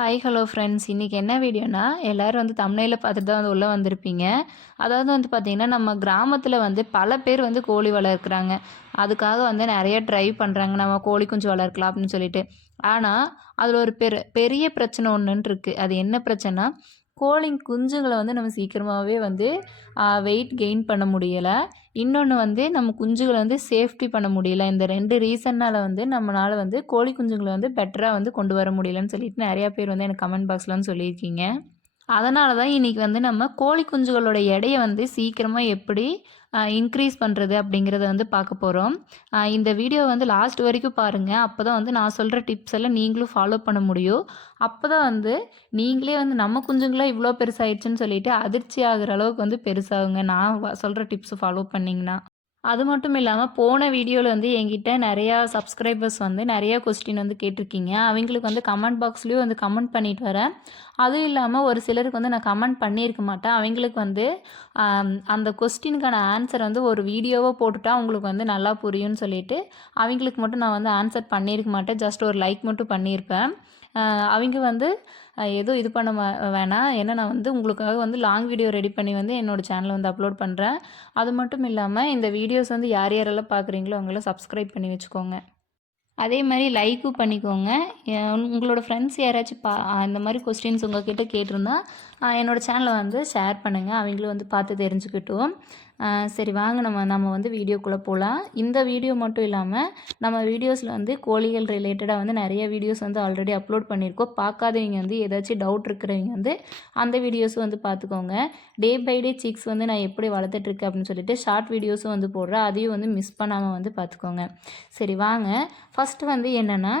Hi hello friends இன்றைக்கி என்ன வீடியோனா எல்லோரும் வந்து தமிழையில் பார்த்துட்டு தான் வந்து உள்ளே வந்திருப்பீங்க. அதாவது வந்து பார்த்திங்கன்னா நம்ம கிராமத்தில் வந்து பல பேர் வந்து கோழி வளர்க்குறாங்க. அதுக்காக வந்து நிறைய ட்ரை பண்ணுறாங்க நம்ம கோழி குஞ்சு வளர்க்கலாம் அப்படின்னு சொல்லிட்டு. ஆனால் அதில் ஒரு பெரு பெரிய பிரச்சனை ஒன்றுன்னு இருக்குது அது என்ன பிரச்சனைனா கோழி குஞ்சுங்களை வந்து நம்ம சீக்கிரமாகவே வந்து வெயிட் கெயின் பண்ண முடியலை. இன்னொன்று வந்து நம்ம குஞ்சுகளை வந்து சேஃப்டி பண்ண முடியல. இந்த ரெண்டு ரீசன்னால் வந்து நம்மளால் வந்து கோழி குஞ்சுங்களை வந்து பெட்டராக வந்து கொண்டு வர முடியலன்னு சொல்லிட்டு நிறையா பேர் வந்து எனக்கு கமெண்ட் பாக்ஸ்லாம் சொல்லியிருக்கீங்க. அதனால தான் இன்றைக்கி வந்து நம்ம கோழி குஞ்சுகளோட எடையை வந்து சீக்கிரமாக எப்படி இன்க்ரீஸ் பண்ணுறது அப்படிங்கிறத வந்து பார்க்க போகிறோம் இந்த வீடியோ வந்து லாஸ்ட் வரைக்கும் பாருங்கள் அப்போ தான் வந்து நான் சொல்கிற டிப்ஸ் எல்லாம் நீங்களும் ஃபாலோ பண்ண முடியும். அப்போ தான் வந்து நீங்களே வந்து நம்ம குஞ்சுங்களாம் இவ்வளோ பெருசாகிடுச்சுன்னு சொல்லிட்டு அதிர்ச்சி ஆகிற அளவுக்கு வந்து பெருசாகுங்க. நான் சொல்கிற டிப்ஸ் ஃபாலோ பண்ணிங்கன்னா. அது மட்டும் இல்லாமல் போன வீடியோவில் வந்து என்கிட்ட நிறையா சப்ஸ்கிரைபர்ஸ் வந்து நிறையா கொஸ்டின் வந்து கேட்டிருக்கீங்க. அவங்களுக்கு வந்து கமெண்ட் பாக்ஸ்லேயும் வந்து கமெண்ட் பண்ணிட்டு வரேன். அதுவும் இல்லாமல் ஒரு சிலருக்கு வந்து நான் கமெண்ட் பண்ணியிருக்க மாட்டேன். அவங்களுக்கு வந்து அந்த கொஸ்டினுக்கான ஆன்சர் வந்து ஒரு வீடியோவாக போட்டுட்டா அவங்களுக்கு வந்து நல்லா புரியும்னு சொல்லிட்டு அவங்களுக்கு மட்டும் நான் வந்து ஆன்சர் பண்ணியிருக்க மாட்டேன். ஜஸ்ட் ஒரு லைக் மட்டும் பண்ணியிருப்பேன். அவங்க வந்து எதுவும் இது பண்ண வேணாம் ஏன்னா நான் வந்து உங்களுக்காக வந்து லாங் வீடியோ ரெடி பண்ணி வந்து என்னோடய சேனலில் வந்து அப்லோட் பண்ணுறேன் அது மட்டும் இல்லாமல் இந்த வீடியோஸ் வந்து யார் யாரெல்லாம் பார்க்குறீங்களோ அவங்களாம் சப்ஸ்கிரைப் பண்ணி வச்சுக்கோங்க. அதே மாதிரி லைக்கும் பண்ணிக்கோங்க. உங்களோட ஃப்ரெண்ட்ஸ் யாராச்சும் பா இந்த மாதிரி கொஸ்டின்ஸ் உங்கள்கிட்ட கேட்டிருந்தா என்னோடய சேனலை வந்து ஷேர் பண்ணுங்கள் அவங்களும் வந்து பார்த்து தெரிஞ்சுக்கிட்டோம். சரி வாங்க நம்ம நம்ம வந்து வீடியோக்குள்ளே போகலாம் இந்த வீடியோ மட்டும் இல்லாமல் நம்ம வீடியோஸில் வந்து கோழிகள் ரிலேட்டடாக வந்து நிறைய வீடியோஸ் வந்து ஆல்ரெடி அப்லோட் பண்ணியிருக்கோம். பார்க்காதவங்க வந்து ஏதாச்சும் டவுட் இருக்கிறவங்க வந்து அந்த வீடியோஸும் வந்து பார்த்துக்கோங்க. டே பை டே சிக்ஸ் வந்து நான் எப்படி வளர்த்துட்ருக்கேன் அப்படின்னு சொல்லிட்டு ஷார்ட் வீடியோஸும் வந்து போடுறேன். அதையும் வந்து மிஸ் பண்ணாமல் வந்து பார்த்துக்கோங்க. சரி வாங்க. ஃபஸ்ட்டு வந்து என்னென்னா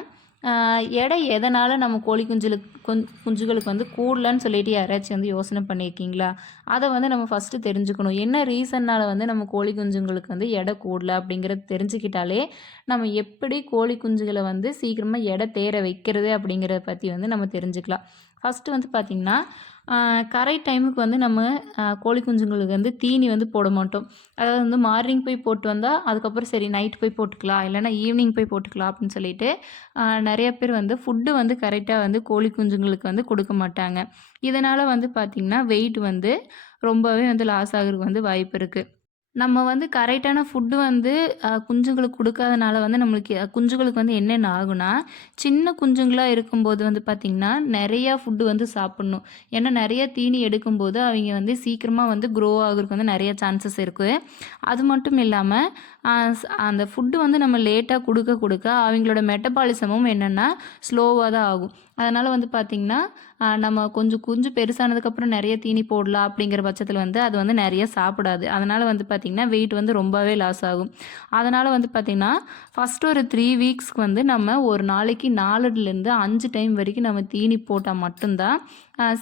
எடை எதனால் நம்ம கோழி குஞ்சுகளுக்கு குஞ் குஞ்சுகளுக்கு வந்து கூடலன்னு சொல்லிட்டு யாராச்சும் வந்து யோசனை பண்ணியிருக்கீங்களா அதை வந்து நம்ம ஃபஸ்ட்டு தெரிஞ்சுக்கணும். என்ன ரீசன்னால் வந்து நம்ம கோழி குஞ்சுங்களுக்கு வந்து எடை கூடல அப்படிங்கிறத தெரிஞ்சுக்கிட்டாலே நம்ம எப்படி கோழி குஞ்சுகளை வந்து சீக்கிரமாக எடை தேர வைக்கிறது அப்படிங்கிறத பற்றி வந்து நம்ம தெரிஞ்சுக்கலாம். ஃபஸ்ட்டு வந்து பார்த்திங்கன்னா கரெக்ட் டைமுக்கு வந்து நம்ம கோழி குஞ்சுங்களுக்கு வந்து தீனி வந்து போட மாட்டோம். அதாவது வந்து மார்னிங் போய் போட்டு வந்தால் அதுக்கப்புறம் சரி நைட் போய் போட்டுக்கலாம். இல்லைனா ஈவினிங் போய் போட்டுக்கலாம் அப்படின்னு சொல்லிட்டு நிறைய பேர் வந்து ஃபுட்டு வந்து கரெக்டாக வந்து கோழி குஞ்சுங்களுக்கு வந்து கொடுக்க மாட்டாங்க. இதனால் வந்து பார்த்திங்கன்னா வெயிட் வந்து ரொம்பவே வந்து லாஸ் ஆகிறதுக்கு வந்து வாய்ப்பு இருக்குது நம்ம வந்து கரெக்டான ஃபுட்டு வந்து குஞ்சுங்களுக்கு கொடுக்காதனால வந்து நம்மளுக்கு குஞ்சுகளுக்கு வந்து என்னென்ன ஆகுனா சின்ன குஞ்சுங்களாக இருக்கும்போது வந்து பார்த்திங்கன்னா நிறையா ஃபுட்டு வந்து சாப்பிட்ணும். ஏன்னா நிறைய தீனி எடுக்கும்போது அவங்க வந்து சீக்கிரமாக வந்து க்ரோ ஆகுறதுக்கு வந்து நிறைய சான்சஸ் இருக்குது அது மட்டும் இல்லாமல் அந்த ஃபுட்டு வந்து நம்ம லேட்டாக கொடுக்க கொடுக்க அவங்களோட மெட்டபாலிசமும் என்னென்னா ஸ்லோவாக தான் ஆகும். அதனால் வந்து பார்த்திங்கன்னா நம்ம கொஞ்சம் குஞ்சு பெருசானதுக்கப்புறம் நிறைய தீனி போடலாம் அப்படிங்கிற பட்சத்தில் வந்து அது வந்து நிறைய சாப்பிடாது. அதனால் வந்து பார்த்திங்கன்னா வெயிட் வந்து ரொம்பவே லாஸ் ஆகும். அதனால் வந்து பார்த்திங்கன்னா ஃபஸ்ட் ஒரு த்ரீ வீக்ஸ்க்கு வந்து நம்ம ஒரு நாளைக்கு நாலுலேருந்து அஞ்சு டைம் வரைக்கும் நம்ம தீனி போட்டால் மட்டும்தான்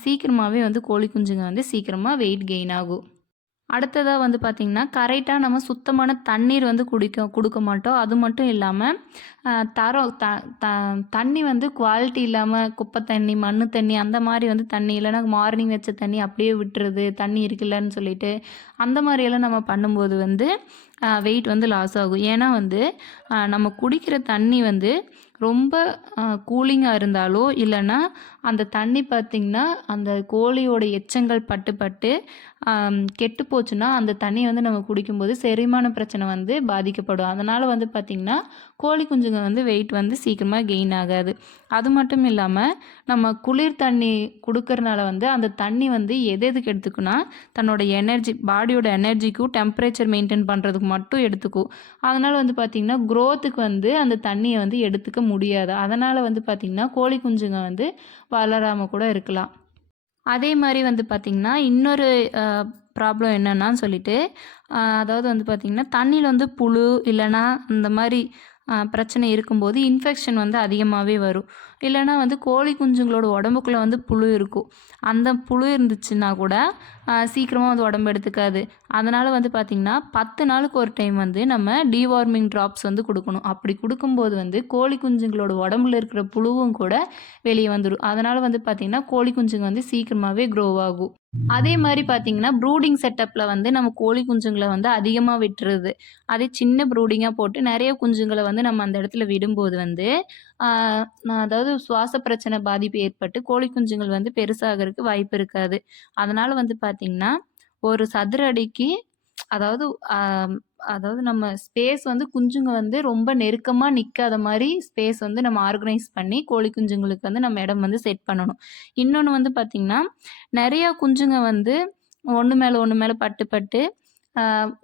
சீக்கிரமாகவே வந்து கோழி குஞ்சுங்க வந்து சீக்கிரமாக வெயிட் கெயின் ஆகும். அடுத்ததாக வந்து பார்த்திங்கன்னா கரெக்டாக நம்ம சுத்தமான தண்ணீர் வந்து குடிக்க கொடுக்க மாட்டோம். அது மட்டும் இல்லாமல் தரம் த த தண்ணி வந்து குவாலிட்டி இல்லாமல் குப்பை தண்ணி மண் தண்ணி அந்த மாதிரி வந்து தண்ணி இல்லைன்னா மார்னிங் வச்ச தண்ணி அப்படியே விட்டுறது தண்ணி இருக்குல்லன்னு சொல்லிட்டு அந்த மாதிரியெல்லாம் நம்ம பண்ணும்போது வந்து வெயிட் வந்து லாஸ் ஆகும். ஏன்னா வந்து நம்ம குடிக்கிற தண்ணி வந்து ரொம்ப கூலிங்காக இருந்தாலோ இல்லைன்னா அந்த தண்ணி பார்த்திங்கன்னா அந்த கோழியோட எச்சங்கள் பட்டு பட்டு கெட்டு போச்சுன்னா அந்த தண்ணியை வந்து நம்ம குடிக்கும்போது செரிமான பிரச்சனை வந்து பாதிக்கப்படும். அதனால் வந்து பார்த்திங்கன்னா கோழி குஞ்சுங்க வந்து வெயிட் வந்து சீக்கிரமாக கெயின் ஆகாது. அது மட்டும் இல்லாமல் நம்ம குளிர் தண்ணி கொடுக்கறனால வந்து அந்த தண்ணி வந்து எது எதுக்கு எடுத்துக்குன்னா தன்னோட எனர்ஜி பாடியோட எனர்ஜிக்கும் டெம்பரேச்சர் மெயின்டைன் பண்ணுறதுக்கு மட்டும் எடுத்துக்கும். அதனால் வந்து பார்த்திங்கன்னா க்ரோத்துக்கு வந்து அந்த தண்ணியை வந்து எடுத்துக்க முடியாது. அதனால் வந்து பார்த்திங்கன்னா கோழி குஞ்சுங்க வந்து வளராமல் கூட இருக்கலாம். அதே மாதிரி வந்து பார்த்திங்கன்னா இன்னொரு ப்ராப்ளம் என்னென்னு சொல்லிட்டு அதாவது வந்து பார்த்திங்கன்னா தண்ணியில் வந்து புழு இல்லைன்னா இந்த மாதிரி பிரச்சனை இருக்கும்போது இன்ஃபெக்ஷன் வந்து அதிகமாகவே வரும். இல்லைனா வந்து கோழி குஞ்சுங்களோட உடம்புக்குள்ளே வந்து புழு இருக்கும். அந்த புழு இருந்துச்சுன்னா கூட சீக்கிரமாக வந்து உடம்பு எடுத்துக்காது. அதனால் வந்து பார்த்திங்கன்னா பத்து நாளுக்கு ஒரு டைம் வந்து நம்ம டிவார்மிங் ட்ராப்ஸ் வந்து கொடுக்கணும். அப்படி கொடுக்கும்போது வந்து கோழி குஞ்சுங்களோட உடம்புல இருக்கிற புழுவும் கூட வெளியே வந்துடும் அதனால் வந்து பார்த்திங்கன்னா கோழி குஞ்சுங்க வந்து சீக்கிரமாகவே க்ரோ ஆகும். அதே மாதிரி பார்த்தீங்கன்னா ப்ரூடிங் செட்டப்பில் வந்து நம்ம கோழி குஞ்சுங்களை வந்து அதிகமாக விட்டுறது. அதே சின்ன ப்ரூடிங்காக போட்டு நிறைய குஞ்சுங்களை வந்து நம்ம அந்த இடத்துல விடும்போது வந்து அதாவது சுவாச பிரச்சனை பாதிப்பு ஏற்பட்டு கோழி குஞ்சுங்கள் வந்து பெருசாகிறதுக்கு வாய்ப்பு இருக்காது. அதனால வந்து பார்த்தீங்கன்னா ஒரு சதுர அடிக்கு அதாவது அதாவது நம்ம ஸ்பேஸ் வந்து குஞ்சுங்க வந்து ரொம்ப நெருக்கமாக நிற்காத மாதிரி ஸ்பேஸ் வந்து நம்ம ஆர்கனைஸ் பண்ணி கோழி குஞ்சுங்களுக்கு வந்து நம்ம இடம் வந்து செட் பண்ணணும். இன்னொன்று வந்து பார்த்திங்கன்னா நிறையா குஞ்சுங்க வந்து ஒன்று மேலே ஒன்று மேலே பட்டு பட்டு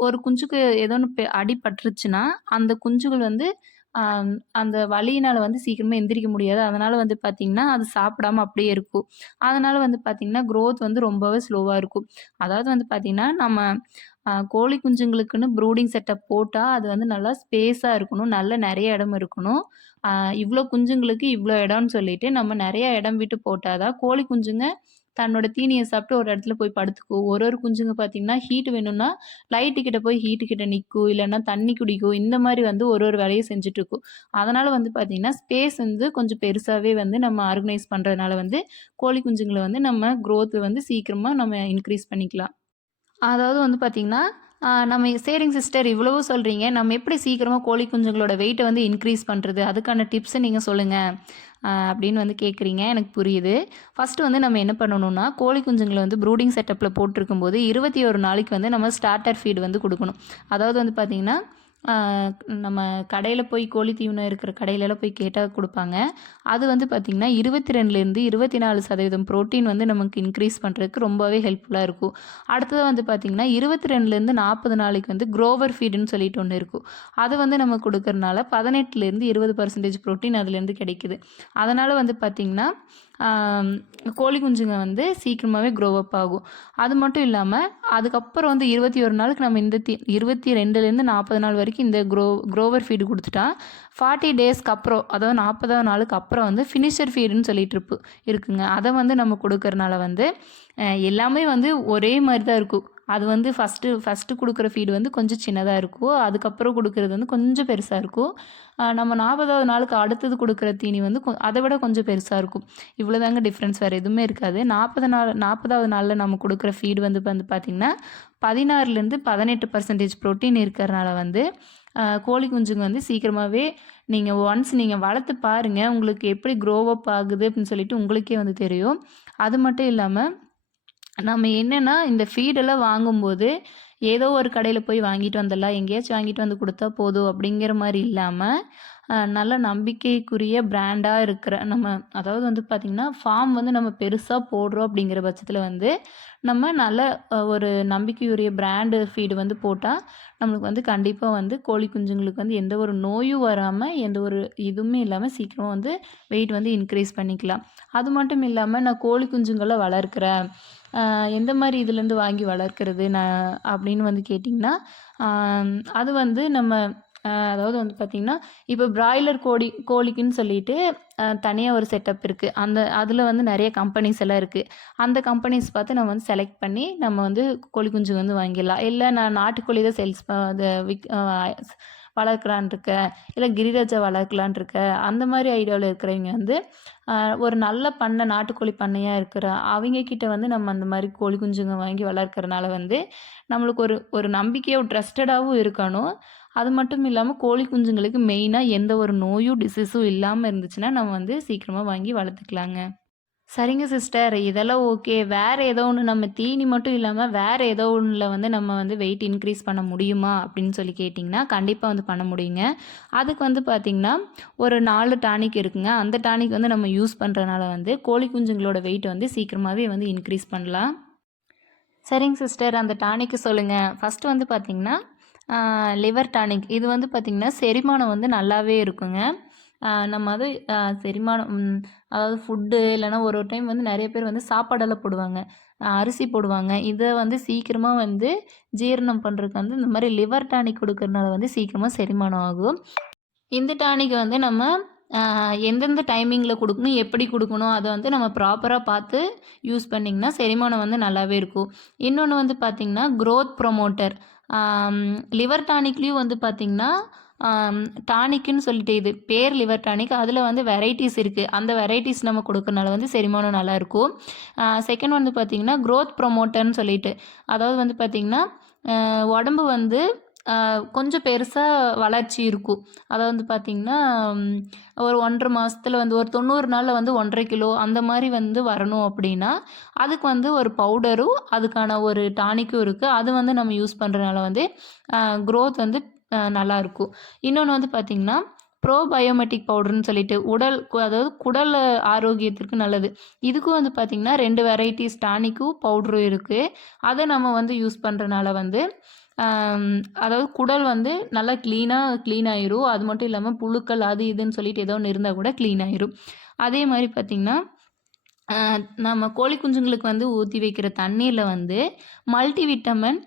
ஒரு குஞ்சுக்கு ஏதோ ஒன்று அடிபட்டுருச்சுன்னா அந்த குஞ்சுகள் வந்து அந்த வலியினால் வந்து சீக்கிரமாக எந்திரிக்க முடியாது. அதனால் வந்து பார்த்திங்கன்னா அது சாப்பிடாம அப்படியே இருக்கும். அதனால் வந்து பார்த்திங்கன்னா க்ரோத் வந்து ரொம்பவே ஸ்லோவாக இருக்கும். அதாவது வந்து பார்த்திங்கன்னா நம்ம கோழி குஞ்சுங்களுக்குன்னு ப்ரூடிங் செட்டப் போட்டால் அது வந்து நல்லா ஸ்பேஸாக இருக்கணும். நல்ல நிறைய இடம் இருக்கணும். இவ்வளோ குஞ்சுங்களுக்கு இவ்வளோ இடம்னு சொல்லிட்டு நம்ம நிறைய இடம் விட்டு போட்டால் தான் கோழி குஞ்சுங்க தன்னோட தீனியை சாப்பிட்டு ஒரு இடத்துல போய் படுத்துக்கும் ஒரு ஒரு குஞ்சுங்க பார்த்தீங்கன்னா ஹீட் வேணும்னா லைட்டு கிட்ட போய் ஹீட்டு கிட்ட நிற்கும் இல்லைன்னா தண்ணி குடிக்கும் இந்த மாதிரி வந்து ஒரு ஒரு வேலையை செஞ்சுட்டு இருக்கும் அதனால் வந்து பார்த்திங்கன்னா ஸ்பேஸ் வந்து கொஞ்சம் பெருசாகவே வந்து நம்ம ஆர்கனைஸ் பண்ணுறதுனால வந்து கோழி குஞ்சுங்களை வந்து நம்ம க்ரோத் வந்து சீக்கிரமாக நம்ம இன்க்ரீஸ் பண்ணிக்கலாம். அதாவது வந்து பார்த்திங்கன்னா நம்ம சரிங்க சிஸ்டர் இவ்வளவு சொல்கிறீங்க நம்ம எப்படி சீக்கிரமாக கோழி குஞ்சுங்களோட வெயிட்டை வந்து இன்க்ரீஸ் பண்ணுறது அதுக்கான டிப்ஸை நீங்கள் சொல்லுங்கள் அப்படின்னு வந்து கேட்குறீங்க எனக்கு புரியுது. ஃபஸ்ட்டு வந்து நம்ம என்ன பண்ணணும்னா கோழி குஞ்சுங்களை வந்து ப்ரூடிங் செட்டப்பில் போட்டிருக்கும்போது இருபத்தி ஒரு நாளைக்கு வந்து நம்ம ஸ்டார்டர் ஃபீட் வந்து கொடுக்கணும். அதாவது வந்து பார்த்திங்கன்னா நம்ம கடையில் போய் கோழி தீவனம் இருக்கிற கடையிலலாம் போய் கேட்டால் கொடுப்பாங்க. அது வந்து பார்த்திங்கன்னா இருபத்தி ரெண்டுலேருந்து இருபத்தி நாலு சதவீதம் ப்ரோட்டீன் வந்து நமக்கு இன்க்ரீஸ் பண்ணுறதுக்கு ரொம்பவே ஹெல்ப்ஃபுல்லாக இருக்கும். அடுத்தது வந்து பார்த்திங்கன்னா இருபத்தி ரெண்டுலேருந்து நாற்பது நாளைக்கு வந்து க்ரோவர் ஃபீடுன்னு சொல்லிட்டு ஒன்று இருக்கும். அது வந்து நம்ம கொடுக்கறனால பதினெட்டுலேருந்து இருபது பர்சன்டேஜ் ப்ரோட்டீன் அதுலேருந்து கிடைக்குது. அதனால் வந்து பார்த்திங்கன்னா கோழி குஞ்சுங்க வந்து சீக்கிரமாகவே க்ரோ அப் ஆகும். அது மட்டும் இல்லாமல் அதுக்கப்புறம் வந்து இருபத்தி ஒரு நாளுக்கு நம்ம இந்த தி இருபத்தி ரெண்டுலேருந்து நாற்பது நாள் வரைக்கும் இந்த க்ரோ க்ரோவர் ஃபீடு கொடுத்துட்டா ஃபார்ட்டி டேஸ்க்கு அப்புறம் அதாவது நாற்பதாவது நாளுக்கு அப்புறம் வந்து ஃபினிஷர் ஃபீடுன்னு சொல்லிட்டு இருப்பு இருக்குங்க. அதை வந்து நம்ம கொடுக்கறனால வந்து எல்லாமே வந்து ஒரே மாதிரி தான் இருக்கும். அது வந்து ஃபஸ்ட்டு ஃபஸ்ட்டு கொடுக்குற ஃபீடு வந்து கொஞ்சம் சின்னதாக இருக்கும். அதுக்கப்புறம் கொடுக்குறது வந்து கொஞ்சம் பெருசாக இருக்கும். நம்ம நாற்பதாவது நாளுக்கு அடுத்தது கொடுக்குற தீனி வந்து கொ- அதை விட கொஞ்சம் பெருசாக இருக்கும். இவ்வளோதாங்க டிஃப்ரென்ஸ் வேறு எதுவுமே இருக்காது. நாற்பது நாள் நாற்பதாவது நாளில் நம்ம கொடுக்குற ஃபீடு வந்து வந்து பார்த்திங்கன்னா பதினாறுலேருந்து பதினெட்டு பர்சன்டேஜ் ப்ரோட்டீன் இருக்கிறனால வந்து கோழி குஞ்சுங்க வந்து சீக்கிரமாகவே நீங்கள் ஒன்ஸ் நீங்கள் வளர்த்து பாருங்கள் உங்களுக்கு எப்படி க்ரோ அப் ஆகுது அப்படின்னு சொல்லிட்டு உங்களுக்கே வந்து தெரியும். அது மட்டும் இல்லாமல் நம்ம என்னென்னா இந்த ஃபீடெல்லாம் வாங்கும்போது ஏதோ ஒரு கடையில் போய் வாங்கிட்டு வந்துடலாம். எங்கேயாச்சும் வாங்கிட்டு வந்து கொடுத்தா போதும் அப்படிங்கிற மாதிரி இல்லாமல் நல்ல நம்பிக்கைக்குரிய பிராண்டாக இருக்கிற நம்ம அதாவது வந்து பார்த்திங்கன்னா ஃபார்ம் வந்து நம்ம பெருசாக போடுறோம் அப்படிங்கிற பட்சத்தில் வந்து நம்ம நல்ல ஒரு நம்பிக்கையுரிய பிராண்டு ஃபீடு வந்து போட்டால் நம்மளுக்கு வந்து கண்டிப்பாக வந்து கோழி குஞ்சுங்களுக்கு வந்து எந்த ஒரு நோயும் வராமல் எந்த ஒரு இதுவுமே இல்லாமல் சீக்கிரம் வந்து வெயிட் வந்து இன்க்ரீஸ் பண்ணிக்கலாம். அது மட்டும் இல்லாமல் நான் கோழி குஞ்சுங்களை வளர்க்குறேன். எந்த மாதிரி இதுலேருந்து வாங்கி வளர்க்குறது நான் அப்படின்னு வந்து கேட்டிங்கன்னா அது வந்து நம்ம அதாவது வந்து பார்த்திங்கன்னா இப்போ பிராய்லர் கோழி கோழிக்குன்னு சொல்லிட்டு தனியாக ஒரு செட்டப் இருக்குது அந்த அதில் வந்து நிறைய கம்பெனிஸ் எல்லாம் இருக்குது அந்த கம்பெனிஸ் பார்த்து நம்ம வந்து செலக்ட் பண்ணி நம்ம வந்து கோழி குஞ்சு வந்து வாங்கிடலாம். இல்லை நான் நாட்டுக்கோழி தான் சேல்ஸ் அதை விக் வளர்க்கலான் இல்லை கிரிராஜா வளர்க்கலான் அந்த மாதிரி ஐடியாவில் இருக்கிறவங்க வந்து ஒரு நல்ல பண்ணை நாட்டுக்கோழி பண்ணையாக இருக்கிற அவங்க கிட்ட வந்து நம்ம அந்த மாதிரி கோழி குஞ்சுங்க வாங்கி வளர்க்குறனால வந்து நம்மளுக்கு ஒரு ஒரு நம்பிக்கையாக ட்ரஸ்டடாகவும் இருக்கணும். அது மட்டும் இல்லாமல் கோழி குஞ்சுங்களுக்கு மெயினாக எந்த ஒரு நோயும் டிசீஸும் இல்லாமல் இருந்துச்சுன்னா நம்ம வந்து சீக்கிரமாக வாங்கி வளர்த்துக்கலாங்க. சரிங்க சிஸ்டர் இதெல்லாம் ஓகே வேறு ஏதோ ஒன்று நம்ம தீனி மட்டும் இல்லாமல் வேறு ஏதோ ஒன்றில் வந்து நம்ம வந்து வெயிட் இன்க்ரீஸ் பண்ண முடியுமா? அப்படின்னு சொல்லி கேட்டிங்கன்னா கண்டிப்பாக வந்து பண்ண முடியுங்க. அதுக்கு வந்து பார்த்திங்கன்னா ஒரு நாலு டானிக் இருக்குங்க. அந்த டானிக் வந்து நம்ம யூஸ் பண்ணுறனால வந்து கோழி குஞ்சுங்களோட வெயிட் வந்து சீக்கிரமாகவே வந்து இன்க்ரீஸ் பண்ணலாம். சரிங்க சிஸ்டர் அந்த டானிக்கு சொல்லுங்கள் ஃபஸ்ட்டு வந்து பார்த்திங்கன்னா லிவர் டானிக் இது வந்து பார்த்திங்கன்னா செரிமானம் வந்து நல்லாவே இருக்குங்க. நம்ம அது செரிமானம் அதாவது ஃபுட்டு இல்லைன்னா ஒரு ஒரு டைம் வந்து நிறைய பேர் வந்து சாப்பாடெல்லாம் போடுவாங்க. அரிசி போடுவாங்க. இதை வந்து சீக்கிரமாக வந்து ஜீரணம் பண்ணுறதுக்கு வந்து இந்த மாதிரி லிவர் டானிக் கொடுக்கறனால வந்து சீக்கிரமாக செரிமானம் ஆகும். இந்த டானிக் வந்து நம்ம எந்தெந்த டைமிங்கில் கொடுக்கணும் எப்படி கொடுக்கணும் அதை வந்து நம்ம ப்ராப்பராக பார்த்து யூஸ் பண்ணிங்கன்னா செரிமானம் வந்து நல்லாவே இருக்கும். இன்னொன்று வந்து பார்த்திங்கன்னா க்ரோத் ப்ரொமோட்டர் லிவர் டானிக்லேயும் வந்து பார்த்திங்கன்னா டானிக்குன்னு சொல்லிட்டு இது பேர் லிவர் டானிக். அதில் வந்து வெரைட்டிஸ் இருக்குது அந்த வெரைட்டிஸ் நம்ம கொடுக்கறனால வந்து செரிமானம் நல்லாயிருக்கும். செகண்ட் வந்து பார்த்திங்கன்னா க்ரோத் ப்ரொமோட்டர்னு சொல்லிட்டு. அதாவது வந்து பார்த்திங்கன்னா உடம்பு வந்து கொஞ்சம் பெருசாக வளர்ச்சி இருக்கும். அதை வந்து பார்த்திங்கன்னா ஒரு ஒன்றரை மாதத்துல வந்து ஒரு தொண்ணூறு நாளில் வந்து ஒன்றரை கிலோ அந்த மாதிரி வந்து வரணும் அப்படின்னா அதுக்கு வந்து ஒரு பவுடரும் அதுக்கான ஒரு டானிக்கும் இருக்குது அது வந்து நம்ம யூஸ் பண்ணுறதுனால வந்து க்ரோத் வந்து நல்லாயிருக்கும் இன்னொன்று வந்து பார்த்திங்கன்னா ப்ரோபயோமெட்டிக் பவுடர்னு சொல்லிட்டு உடல் அதாவது குடல் ஆரோக்கியத்திற்கு நல்லது. இதுக்கும் வந்து பார்த்திங்கன்னா ரெண்டு வெரைட்டிஸ் டானிக்கும் பவுடரும் இருக்குது அதை நம்ம வந்து யூஸ் பண்ணுறனால வந்து அதாவது குடல் வந்து நல்லா க்ளீனாக க்ளீன் ஆயிரும். அது மட்டும் இல்லாமல் புழுக்கள் அது இதுன்னு சொல்லிட்டு ஏதோ ஒன்று இருந்தால் கூட க்ளீன் ஆயிரும். அதே மாதிரி பார்த்திங்கன்னா நம்ம கோழி குஞ்சுங்களுக்கு வந்து ஊற்றி வைக்கிற தண்ணீரில் வந்து மல்டிவிட்டமின்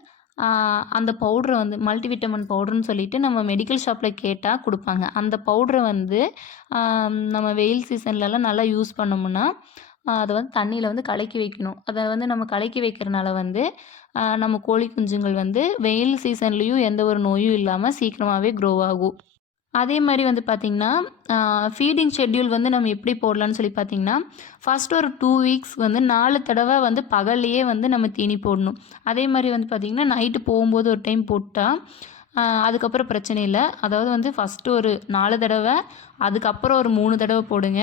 அந்த பவுட்ரை வந்து மல்டிவிட்டமின் பவுடர்னு சொல்லிட்டு நம்ம மெடிக்கல் ஷாப்பில் கேட்டால் கொடுப்பாங்க. அந்த பவுட்ரை வந்து நம்ம வெயில் சீசன்லலாம் நல்லா யூஸ் பண்ணோம்னா அதை வந்து தண்ணியில் வந்து கலக்கி வைக்கணும். அதை வந்து நம்ம கலக்கி வைக்கிறனால வந்து நம்ம கோழி குஞ்சுங்கள் வந்து வெயில் சீசன்லேயும் எந்த ஒரு நோயும் இல்லாமல் சீக்கிரமாகவே க்ரோ ஆகும். அதே மாதிரி வந்து பார்த்திங்கன்னா ஃபீடிங் ஷெட்யூல் வந்து நம்ம எப்படி போடலான்னு சொல்லி பார்த்திங்கன்னா ஃபர்ஸ்ட் ஒரு டூ வீக்ஸ் வந்து நாலு தடவை வந்து பகல்லையே வந்து நம்ம தீனி போடணும். அதே மாதிரி வந்து பார்த்திங்கன்னா நைட்டு போகும்போது ஒரு டைம் போட்டால் அதுக்கப்புறம் பிரச்சனை இல்லை. அதாவது வந்து ஃபஸ்ட்டு ஒரு நாலு தடவை அதுக்கப்புறம் ஒரு மூணு தடவை போடுங்க.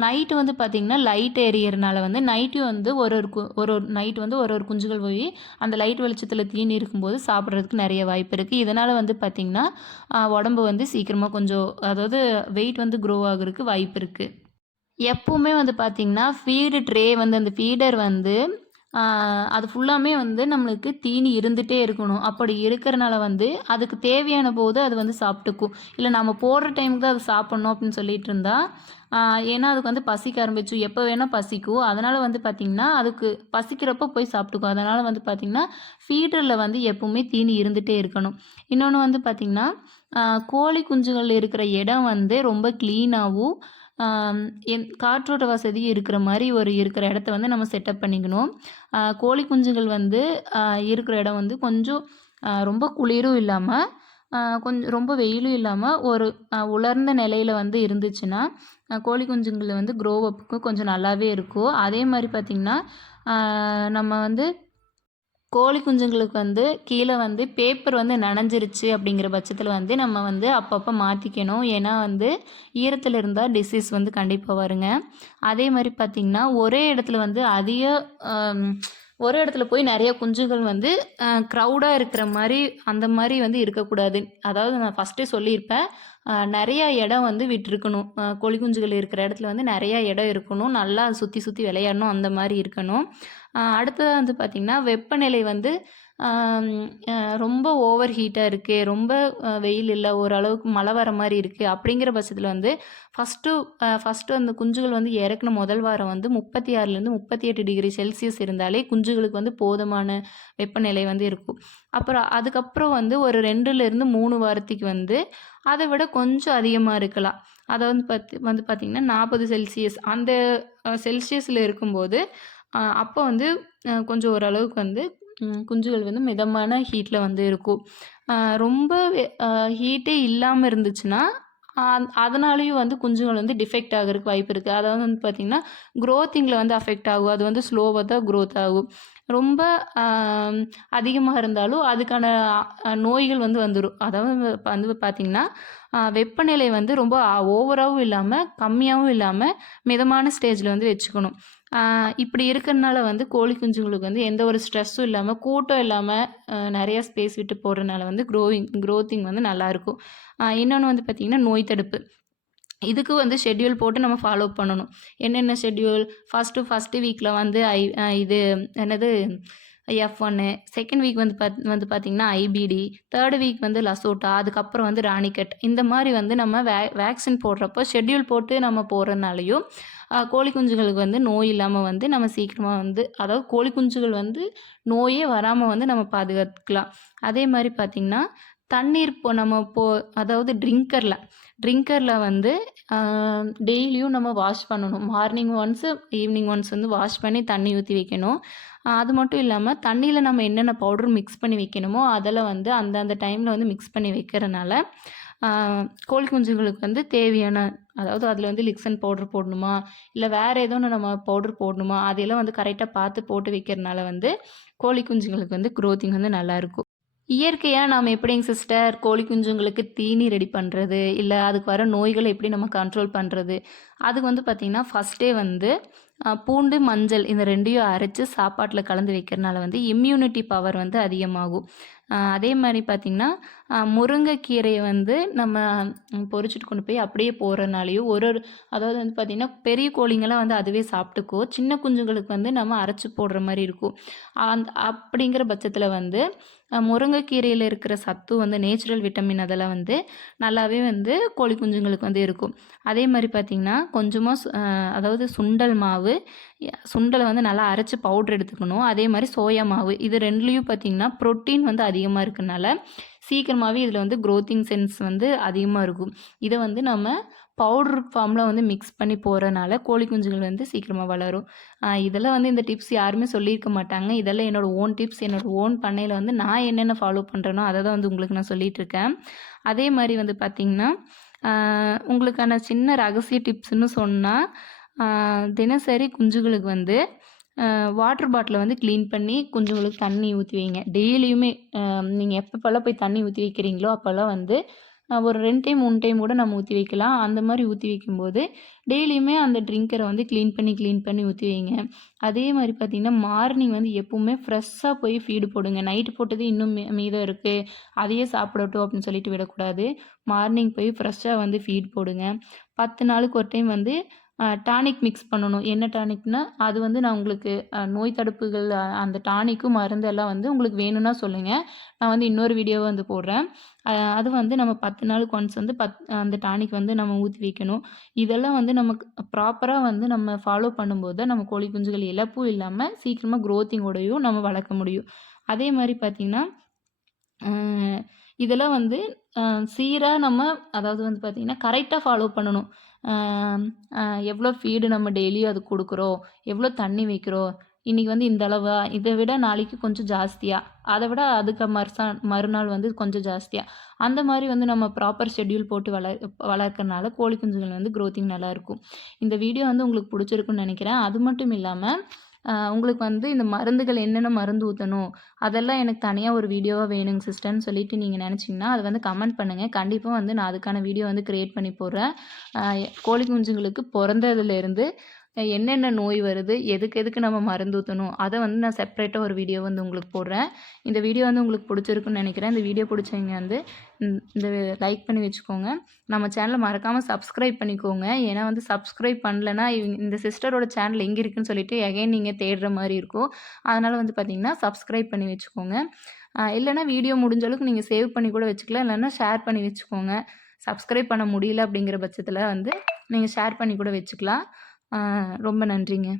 நைட்டு வந்து பார்த்திங்கன்னா லைட் எரியறனால வந்து நைட்டும் வந்து ஒரு ஒரு கு ஒரு ஒரு நைட் வந்து ஒரு ஒரு குஞ்சுகள் போய் அந்த லைட் வெளிச்சத்தில் தீனி இருக்கும்போது சாப்பிட்றதுக்கு நிறைய வாய்ப்பு இருக்குது இதனால் வந்து பார்த்திங்கன்னா உடம்பு வந்து சீக்கிரமாக கொஞ்சம் அதாவது வெயிட் வந்து க்ரோ ஆகுறதுக்கு வாய்ப்பு இருக்குது எப்போவுமே வந்து பார்த்திங்கன்னா ஃபீடு ட்ரே வந்து அந்த ஃபீடர் வந்து அது ஃபுல்லாமே வந்து நம்மளுக்கு தீனி இருந்துகிட்டே இருக்கணும். அப்படி இருக்கிறனால வந்து அதுக்கு தேவையான போது அது வந்து சாப்பிட்டுக்கும். இல்லை நம்ம போடுற டைமுக்கு தான் அது சாப்பிட்ணும் அப்படின்னு சொல்லிட்டு இருந்தால் ஏன்னா அதுக்கு வந்து பசிக்க ஆரம்பிச்சு எப்போ வேணால் பசிக்கும். அதனால் வந்து பார்த்திங்கன்னா அதுக்கு பசிக்கிறப்போ போய் சாப்பிட்டுக்கும். அதனால் வந்து பார்த்திங்கன்னா ஃபீடரில் வந்து எப்பவுமே தீனி இருந்துகிட்டே இருக்கணும். இன்னொன்று வந்து பார்த்திங்கன்னா கோழி குஞ்சுகள் இருக்கிற இடம் வந்து ரொம்ப க்ளீனாகவும் என் காற்றோட்ட வசதி இருக்கிற மாதிரி ஒரு இருக்கிற இடத்த வந்து நம்ம செட்டப் பண்ணிக்கணும். கோழி குஞ்சுகள் வந்து இருக்கிற இடம் வந்து கொஞ்சம் ரொம்ப குளிரும் இல்லாமல் கொஞ்சம் ரொம்ப வெயிலும் இல்லாமல் ஒரு உலர்ந்த நிலையில் வந்து இருந்துச்சுன்னா கோழி குஞ்சுங்களை வந்து க்ரோ அப்புக்கு கொஞ்சம் நல்லாவே இருக்கும். அதே மாதிரி பார்த்திங்கன்னா நம்ம வந்து கோழி குஞ்சுங்களுக்கு வந்து கீழே வந்து பேப்பர் வந்து நனைஞ்சிருச்சு அப்படிங்கிற பட்சத்தில் வந்து நம்ம வந்து அப்பப்போ மாற்றிக்கணும் ஏன்னா வந்து ஈரத்தில் இருந்தால் டிசீஸ் வந்து கண்டிப்பாக வருங்க. அதே மாதிரி பார்த்திங்கன்னா ஒரே இடத்துல வந்து அதிக ஒரே இடத்துல போய் நிறைய குஞ்சுகள் வந்து க்ரௌடாக இருக்கிற மாதிரி அந்த மாதிரி வந்து இருக்கக்கூடாது. அதாவது நான் ஃபஸ்ட்டே சொல்லியிருப்பேன் நிறையா நிறைய இடம் வந்து விட்டுருக்கணும். கோழி குஞ்சுகள் இருக்கிற இடத்துல வந்து நிறைய இடம் இருக்கணும். நல்லா சுற்றி சுற்றி விளையாடணும் அந்த மாதிரி இருக்கணும். அடுத்ததாக அடுத்தது வந்து பார்த்திங்கன்னா வெப்பநிலை வந்து ரொம்ப ஓவர் ஹீட்டாக இருக்குது ரொம்ப வெயில் இல்லை. ஓரளவுக்கு மழை வர மாதிரி இருக்குது அப்படிங்கிற பட்சத்தில் வந்து ஃபஸ்ட்டு ஃபஸ்ட்டு அந்த குஞ்சுகள் வந்து இறக்குன முதல் வாரம் வந்து முப்பத்தி ஆறுலேருந்து முப்பத்தி எட்டு டிகிரி செல்சியஸ் இருந்தாலே குஞ்சுகளுக்கு வந்து போதுமான வெப்பநிலை வந்து இருக்கும். அப்புறம் அதுக்கப்புறம் வந்து ஒரு ரெண்டுலேருந்து மூணு வாரத்துக்கு வந்து அதை விட கொஞ்சம் அதிகமாக இருக்கலாம். அதை வந்து பார்த்து வந்து பார்த்திங்கன்னா நாற்பது செல்சியஸ். அந்த செல்சியஸில் இருக்கும்போது அப்போ வந்து கொஞ்சம் ஓரளவுக்கு வந்து குஞ்சுகள் வந்து மிதமான ஹீட்டில் வந்து இருக்கும். ரொம்ப ஹீட்டே இல்லாமல் இருந்துச்சுன்னா அதனாலையும் அதனாலேயும் வந்து குஞ்சுகள் வந்து டிஃபெக்ட் ஆகிறதுக்கு வாய்ப்பு இருக்குது அதாவது வந்து பார்த்திங்கன்னா க்ரோத்திங்கில் வந்து அஃபெக்ட் ஆகும். அது வந்து ஸ்லோவாக தான் க்ரோத் ஆகும். ரொம்ப அதிகமாக இருந்தாலும் அதுக்கான நோய்கள் வந்து வந்துடும் அதாவது வந்து பார்த்திங்கன்னா வெப்பநிலை வந்து ரொம்ப ஓவராகவும் இல்லாமல் கம்மியாகவும் இல்லாமல் மிதமான ஸ்டேஜில் வந்து வச்சுக்கணும். இப்படி இருக்கிறனால வந்து கோழி குஞ்சுங்களுக்கு வந்து எந்த ஒரு ஸ்ட்ரெஸ்ஸும் இல்லாமல் கூட்டம் இல்லாமல் நிறைய ஸ்பேஸ் விட்டு போடுறதுனால வந்து க்ரோவிங் க்ரோத்திங் வந்து நல்லாயிருக்கும் இன்னொன்று வந்து பார்த்திங்கன்னா நோய் தடுப்பு. இதுக்கு வந்து ஷெட்யூல் போட்டு நம்ம ஃபாலோ பண்ணணும். என்னென்ன ஷெட்யூல் ஃபஸ்ட்டு ஃபஸ்ட்டு வீக்கில் வந்து ஐ இது என்னது? எஃப் ஒன்று செகண்ட் வீக் வந்து பாத் வந்து பார்த்திங்கன்னா ஐபிடி தேர்ட் வீக் வந்து லசோட்டா அதுக்கப்புறம் வந்து ராணிக்கட் இந்த மாதிரி வந்து நம்ம வே வேக்சின் போடுறப்போ ஷெட்யூல் போட்டு நம்ம போடுறதுனாலையும் கோழி குஞ்சுகளுக்கு வந்து நோய் இல்லாமல் வந்து நம்ம சீக்கிரமாக வந்து அதாவது கோழி குஞ்சுகள் வந்து நோயே வராமல் வந்து நம்ம பாதுகாத்துக்கலாம். அதே மாதிரி பார்த்திங்கன்னா தண்ணீர் இப்போ நம்ம இப்போ அதாவது ட்ரிங்கரில் ட்ரிங்கரில் வந்து டெய்லியும் நம்ம வாஷ் பண்ணணும். மார்னிங் ஒன்ஸு ஈவினிங் ஒன்ஸ் வந்து வாஷ் பண்ணி தண்ணி ஊற்றி வைக்கணும். அது மட்டும் இல்லாமல் தண்ணியில் நம்ம என்னென்ன பவுடர் மிக்ஸ் பண்ணி வைக்கணுமோ அதில் வந்து அந்தந்த டைமில் வந்து மிக்ஸ் பண்ணி வைக்கிறனால கோழி குஞ்சுகளுக்கு வந்து தேவையான அதாவது அதில் வந்து லிக்சன் பவுடர் போடணுமா? இல்லை வேறு ஏதோ ஒன்று நம்ம பவுடர் போடணுமா? அதையெல்லாம் வந்து கரெக்டாக பார்த்து போட்டு வைக்கிறனால வந்து கோழி குஞ்சுங்களுக்கு வந்து க்ரோத்திங் வந்து நல்லாயிருக்கும் இயற்கையாக நாம் எப்படிங்க சிஸ்டர் கோழி குஞ்சுங்களுக்கு தீனி ரெடி பண்ணுறது இல்லை அதுக்கு வர நோய்களை எப்படி நம்ம கண்ட்ரோல் பண்ணுறது அதுக்கு வந்து பார்த்திங்கன்னா ஃபஸ்ட்டே வந்து பூண்டு மஞ்சள் இந்த ரெண்டையும் அரைச்சி சாப்பாட்டில் கலந்து வைக்கிறனால வந்து இம்யூனிட்டி பவர் வந்து அதிகமாகும். அதே மாதிரி பார்த்திங்கன்னா முருங்கைக்கீரையை வந்து நம்ம பொறிச்சிட்டு பொரிச்சிட்டு கொண்டு போய் அப்படியே போகிறனாலையும் ஒரு ஒரு அதாவது வந்து பார்த்திங்கன்னா பெரிய கோழிங்கெல்லாம் வந்து அதுவே சாப்பிட்டுக்கோ சின்ன குஞ்சுங்களுக்கு வந்து நம்ம அரைச்சி போடுற மாதிரி இருக்கும். அந்த அப்படிங்கிற பட்சத்தில் வந்து முருங்கைக்கீரையில் இருக்கிற சத்து வந்து நேச்சுரல் விட்டமின் அதெல்லாம் வந்து நல்லாவே வந்து கோழி குஞ்சுங்களுக்கு வந்து இருக்கும். அதே மாதிரி பார்த்திங்கன்னா கொஞ்சமாக அதாவது சுண்டல் மாவு சுண்டலை வந்து நல்லா அரைச்சி பவுட்ரு எடுத்துக்கணும். அதே மாதிரி சோயா மாவு. இது ரெண்டுலேயும் பார்த்திங்கன்னா ப்ரோட்டீன் வந்து அதிகமாக இருக்கனால சீக்கிரமாகவே இதில் வந்து க்ரோத்திங் சென்ஸ் வந்து அதிகமாக இருக்கும். இதை வந்து நம்ம பவுடர் ஃபார்மில் வந்து மிக்ஸ் பண்ணி போகிறனால கோழி குஞ்சுகள் வந்து சீக்கிரமாக வளரும். இதெல்லாம் வந்து இந்த டிப்ஸ் யாருமே சொல்லியிருக்க மாட்டாங்க. இதெல்லாம் என்னோடய ஓன் டிப்ஸ் என்னோடய ஓன் பண்ணையில் வந்து நான் என்னென்ன ஃபாலோ பண்ணுறேனோ அதை தான் வந்து உங்களுக்கு நான் சொல்லிகிட்டு இருக்கேன். அதே மாதிரி வந்து பார்த்திங்கன்னா உங்களுக்கான சின்ன ரகசிய டிப்ஸ்னு சொன்னால் தினசரி குஞ்சுகளுக்கு வந்து வாட்டர் பாட்டிலை வந்து க்ளீன் பண்ணி குஞ்சுங்களுக்கு தண்ணி ஊற்றி வைங்க. டெய்லியுமே நீங்கள் எப்பப்போல்லாம் போய் தண்ணி ஊற்றி வைக்கிறீங்களோ அப்போல்லாம் வந்து ஒரு ரெண்டு டைம் மூணு டைம் கூட நம்ம ஊற்றி வைக்கலாம். அந்த மாதிரி ஊற்றி வைக்கும்போது டெய்லியுமே அந்த ட்ரிங்கரை வந்து க்ளீன் பண்ணி க்ளீன் பண்ணி ஊற்றி வைங்க. அதே மாதிரி பார்த்திங்கன்னா மார்னிங் வந்து எப்பவுமே ஃப்ரெஷ்ஷாக போய் ஃபீடு போடுங்க. நைட்டு போட்டது இன்னும் மீதம் இருக்குது அதையே சாப்பிடட்டும் அப்படின்னு சொல்லிட்டு விடக்கூடாது. மார்னிங் போய் ஃப்ரெஷ்ஷாக வந்து ஃபீட் போடுங்க. பத்து நாளுக்கு ஒரு டைம் வந்து டானிக் மிக்ஸ் பண்ணணும். என்ன டானிக்னா அது வந்து நான் உங்களுக்கு நோய் தடுப்புகள் அந்த டானிக்கும் மருந்து எல்லாம் வந்து உங்களுக்கு வேணும்னா சொல்லுங்கள் நான் வந்து இன்னொரு வீடியோவை வந்து போடுறேன். அது வந்து நம்ம பத்து நாளுக்கு ஒன்ஸ் வந்து பத் அந்த டானிக் வந்து நம்ம ஊற்றி வைக்கணும். இதெல்லாம் வந்து நமக்கு ப்ராப்பராக வந்து நம்ம ஃபாலோ பண்ணும்போது தான் நம்ம கோழி குஞ்சுகள் இழப்பும் இல்லாமல் சீக்கிரமாக க்ரோத்திங்கோடையும் நம்ம வளர்க்க முடியும். அதே மாதிரி பார்த்திங்கன்னா இதெல்லாம் வந்து சீராக நம்ம அதாவது வந்து பார்த்திங்கன்னா கரெக்டாக ஃபாலோ பண்ணணும். எவ்வளோ ஃபீடு நம்ம டெய்லியும் அது கொடுக்குறோம் எவ்வளோ தண்ணி வைக்கிறோம் இன்றைக்கி வந்து இந்த அளவா இதை விட நாளைக்கு கொஞ்சம் ஜாஸ்தியாக அதை விட அதுக்கு மறுசா மறுநாள் வந்து கொஞ்சம் ஜாஸ்தியாக அந்த மாதிரி வந்து நம்ம ப்ராப்பர் ஷெட்யூல் போட்டு வளர் வளர்க்கறனால கோழி குஞ்சுகள் வந்து க்ரோத்திங் நல்லாயிருக்கும் இந்த வீடியோ வந்து உங்களுக்கு பிடிச்சிருக்குன்னு நினைக்கிறேன். அது மட்டும் இல்லாமல் உங்களுக்கு வந்து இந்த மருந்துகள் என்னென்ன மருந்து ஊற்றணும் அதெல்லாம் எனக்கு தனியாக ஒரு வீடியோவாக வேணுங்க சிஸ்டர்னு சொல்லிட்டு நீங்கள் நினச்சிங்கன்னா அது வந்து கமெண்ட் பண்ணுங்கள் கண்டிப்பாக வந்து நான் அதுக்கான வீடியோ வந்து க்ரியேட் பண்ணி போடுறேன். கோழி குஞ்சுங்களுக்கு பிறந்ததுலேருந்து என்னென்ன நோய் வருது எதுக்கு எதுக்கு நம்ம மருந்து ஊற்றணும் அதை வந்து நான் செப்பரேட்டாக ஒரு வீடியோ வந்து உங்களுக்கு போடுறேன். இந்த வீடியோ வந்து உங்களுக்கு பிடிச்சிருக்குன்னு நினைக்கிறேன். இந்த வீடியோ பிடிச்சவங்க வந்து இந்த- லைக் பண்ணி வச்சுக்கோங்க. நம்ம சேனலை மறக்காமல் சப்ஸ்கிரைப் பண்ணிக்கோங்க. ஏன்னா வந்து சப்ஸ்கிரைப் பண்ணலன்னா இவங்க இந்த சிஸ்டரோட சேனல் எங்கே இருக்குன்னு சொல்லிட்டு எகைன் நீங்கள் தேடுற மாதிரி இருக்கும். அதனால் வந்து பார்த்தீங்கன்னா சப்ஸ்கிரைப் பண்ணி வச்சுக்கோங்க. இல்லைனா இல்லைன்னா வீடியோ முடிஞ்ச அளவுக்கு நீங்கள் சேவ் பண்ணி கூட வச்சுக்கலாம். இல்லைன்னா ஷேர் பண்ணி வச்சுக்கோங்க. சப்ஸ்கிரைப் பண்ண முடியல அப்படிங்கிற பட்சத்தில் வந்து நீங்கள் ஷேர் பண்ணி கூட வச்சுக்கலாம். ரொம்ப நன்றிங்க.